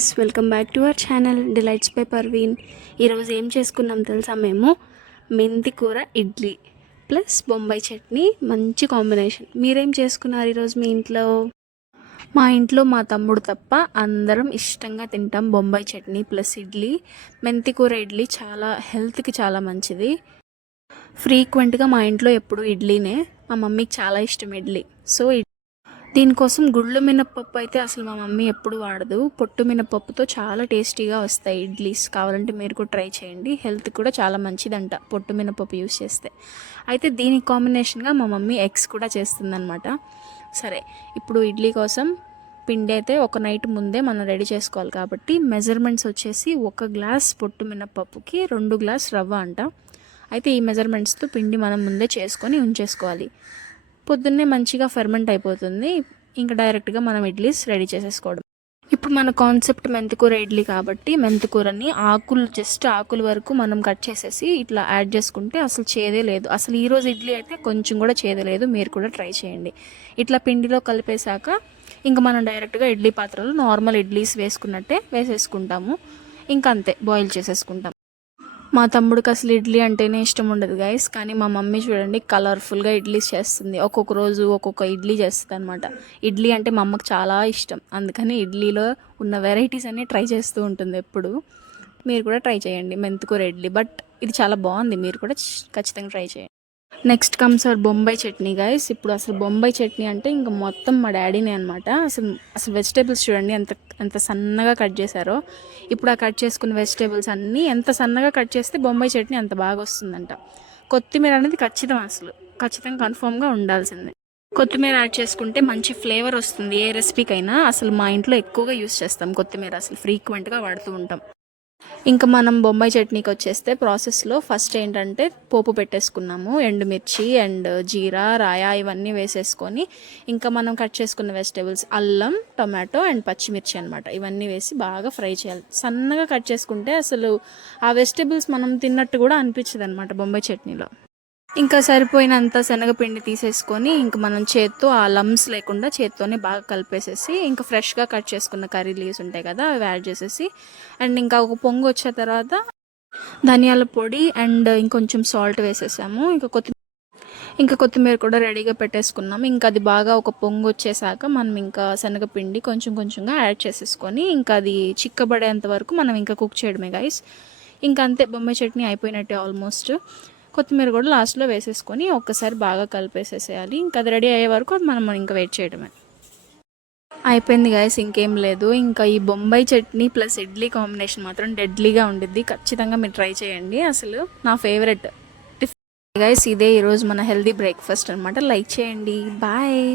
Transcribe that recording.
Guys, welcome back to our channel delights by Parveen. ఈరోజు ఏం చేసుకున్నాం తెలుసా? మేము మెంతి కూర ఇడ్లీ ప్లస్ బొంబాయి చట్నీ, మంచి కాంబినేషన్. మీరేం చేసుకున్నారు ఈరోజు మీ ఇంట్లో? మా ఇంట్లో మా తమ్ముడు తప్ప అందరం ఇష్టంగా తింటాం బొంబాయి చట్నీ ప్లస్ ఇడ్లీ. మెంతి కూర ఇడ్లీ చాలా హెల్త్కి చాలా మంచిది. ఫ్రీక్వెంట్గా మా ఇంట్లో ఎప్పుడు ఇడ్లీనే. మా మమ్మీకి చాలా ఇష్టం ఇడ్లీ. సో దీనికోసం గుళ్ళు మినపప్పు అయితే అసలు మా మమ్మీ ఎప్పుడు వాడదు. పొట్టు మినపప్పుతో చాలా టేస్టీగా వస్తాయి ఇడ్లీస్. కావాలంటే మీరు కూడా ట్రై చేయండి. హెల్త్ కూడా చాలా మంచిదంట పొట్టు మినపప్పు యూస్ చేస్తే. అయితే దీనికి కాంబినేషన్గా మా మమ్మీ ఎగ్స్ కూడా చేస్తుందన్నమాట. సరే, ఇప్పుడు ఇడ్లీ కోసం పిండి అయితే ఒక నైట్ ముందే మనం రెడీ చేసుకోవాలి. కాబట్టి మెజర్మెంట్స్ వచ్చేసి 1 గ్లాస్ పొట్టు మినపప్పుకి 2 గ్లాస్ రవ్వ అంట. అయితే ఈ మెజర్మెంట్స్తో పిండి మనం ముందే చేసుకొని ఉంచేసుకోవాలి. పొద్దున్నే మంచిగా ఫెర్మెంట్ అయిపోతుంది. ఇంకా డైరెక్ట్గా మనం ఇడ్లీస్ రెడీ చేసేసుకోవడం. ఇప్పుడు మన కాన్సెప్ట్ మెంతికూర ఇడ్లీ కాబట్టి మెంతికూరని జస్ట్ ఆకుల వరకు మనం కట్ చేసేసి ఇట్లా యాడ్ చేసుకుంటే అసలు చేదే లేదు. అసలు ఈరోజు ఇడ్లీ అయితే కొంచెం కూడా చేదే లేదు. మీరు కూడా ట్రై చేయండి. ఇట్లా పిండిలో కలిపేశాక ఇంకా మనం డైరెక్ట్గా ఇడ్లీ పాత్రలో నార్మల్ ఇడ్లీస్ వేసుకున్నట్టే వేసేసుకుంటాము. ఇంకా అంతే, బాయిల్ చేసేసుకుంటాం. మా తమ్ముడికి అసలు ఇడ్లీ అంటేనే ఇష్టం ఉండదు గైస్. కానీ మా మమ్మీ చూడండి కలర్ఫుల్గా ఇడ్లీస్ చేస్తుంది. ఒక్కొక్క రోజు ఒక్కొక్క ఇడ్లీ చేస్తుంది అనమాట. ఇడ్లీ అంటే మా అమ్మకి చాలా ఇష్టం. అందుకని ఇడ్లీలో ఉన్న వెరైటీస్ అన్నీ ట్రై చేస్తూ ఉంటుంది ఎప్పుడు. మీరు కూడా ట్రై చేయండి మెంతికూర ఇడ్లీ. బట్ ఇది చాలా బాగుంది, మీరు కూడా ఖచ్చితంగా ట్రై చేయండి. Next comes hour Bombay chutney guys. ఇప్పుడు అసలు బొంబాయి చట్నీ అంటే ఇంకా మొత్తం మా డాడీనే అనమాట. అసలు వెజిటేబుల్స్ చూడండి ఎంత సన్నగా కట్ చేశారో. ఇప్పుడు ఆ కట్ చేసుకున్న వెజిటేబుల్స్ అన్నీ ఎంత సన్నగా కట్ చేస్తే బొంబాయి చట్నీ అంత బాగా వస్తుందంట. కొత్తిమీర అనేది ఖచ్చితంగా కన్ఫామ్గా ఉండాల్సిందే. కొత్తిమీర యాడ్ చేసుకుంటే మంచి ఫ్లేవర్ వస్తుంది ఏ రెసిపీకైనా. అసలు మా ఇంట్లో ఎక్కువగా యూస్ చేస్తాం కొత్తిమీర, అసలు ఫ్రీక్వెంట్గా వాడుతూ ఉంటాం. ఇంకా మనం బొంబాయి చట్నీకి వచ్చేస్తే ప్రాసెస్లో ఫస్ట్ ఏంటంటే పోపు పెట్టేసుకున్నాము. ఎండుమిర్చి అండ్ జీరా, రాయా ఇవన్నీ వేసేసుకొని ఇంకా మనం కట్ చేసుకున్న వెజిటేబుల్స్ అల్లం, టొమాటో అండ్ పచ్చిమిర్చి అనమాట, ఇవన్నీ వేసి బాగా ఫ్రై చేయాలి. సన్నగా కట్ చేసుకుంటే అసలు ఆ వెజిటేబుల్స్ మనం తిన్నట్టు కూడా అనిపించదు అనమాట బొంబాయి చట్నీలో. ఇంకా సరిపోయినంత శనగపిండి తీసేసుకొని ఇంకా మనం చేత్తో ఆ లమ్స్ లేకుండా చేత్తోనే బాగా కలిపేసేసి ఇంకా ఫ్రెష్గా కట్ చేసుకున్న కర్రీ లీవ్స్ ఉంటాయి కదా, అవి యాడ్ చేసేసి అండ్ ఇంకా ఒక పొంగు వచ్చే తర్వాత ధనియాల పొడి అండ్ ఇంకొంచెం సాల్ట్ వేసేసాము. ఇంకా కొత్తిమీర కూడా రెడీగా పెట్టేసుకున్నాము. ఇంకా అది బాగా ఒక పొంగు వచ్చేసాక మనం ఇంకా శనగపిండి కొంచెంగా యాడ్ చేసేసుకొని ఇంకా అది చిక్కబడేంత వరకు మనం ఇంకా కుక్ చేయడమే గైస్. ఇంకా అంతే, బొంబాయి చట్నీ అయిపోయినట్టే ఆల్మోస్ట్. కొత్తిమీర కూడా లాస్ట్లో వేసేసుకొని ఒక్కసారి బాగా కలిపేసేసేయాలి. ఇంకా అది రెడీ అయ్యే వరకు మనం ఇంకా వెయిట్ చేయడమే. అయిపోయింది గైస్, ఇంకేం లేదు. ఇంకా ఈ బొంబాయి చట్నీ ప్లస్ ఇడ్లీ కాంబినేషన్ మాత్రం డెడ్లీగా ఉండిద్ది. ఖచ్చితంగా మీరు ట్రై చేయండి. అసలు నా ఫేవరెట్ గైస్ ఇదే ఈరోజు మన హెల్దీ బ్రేక్ఫాస్ట్ అనమాట. లైక్ చేయండి. బాయ్.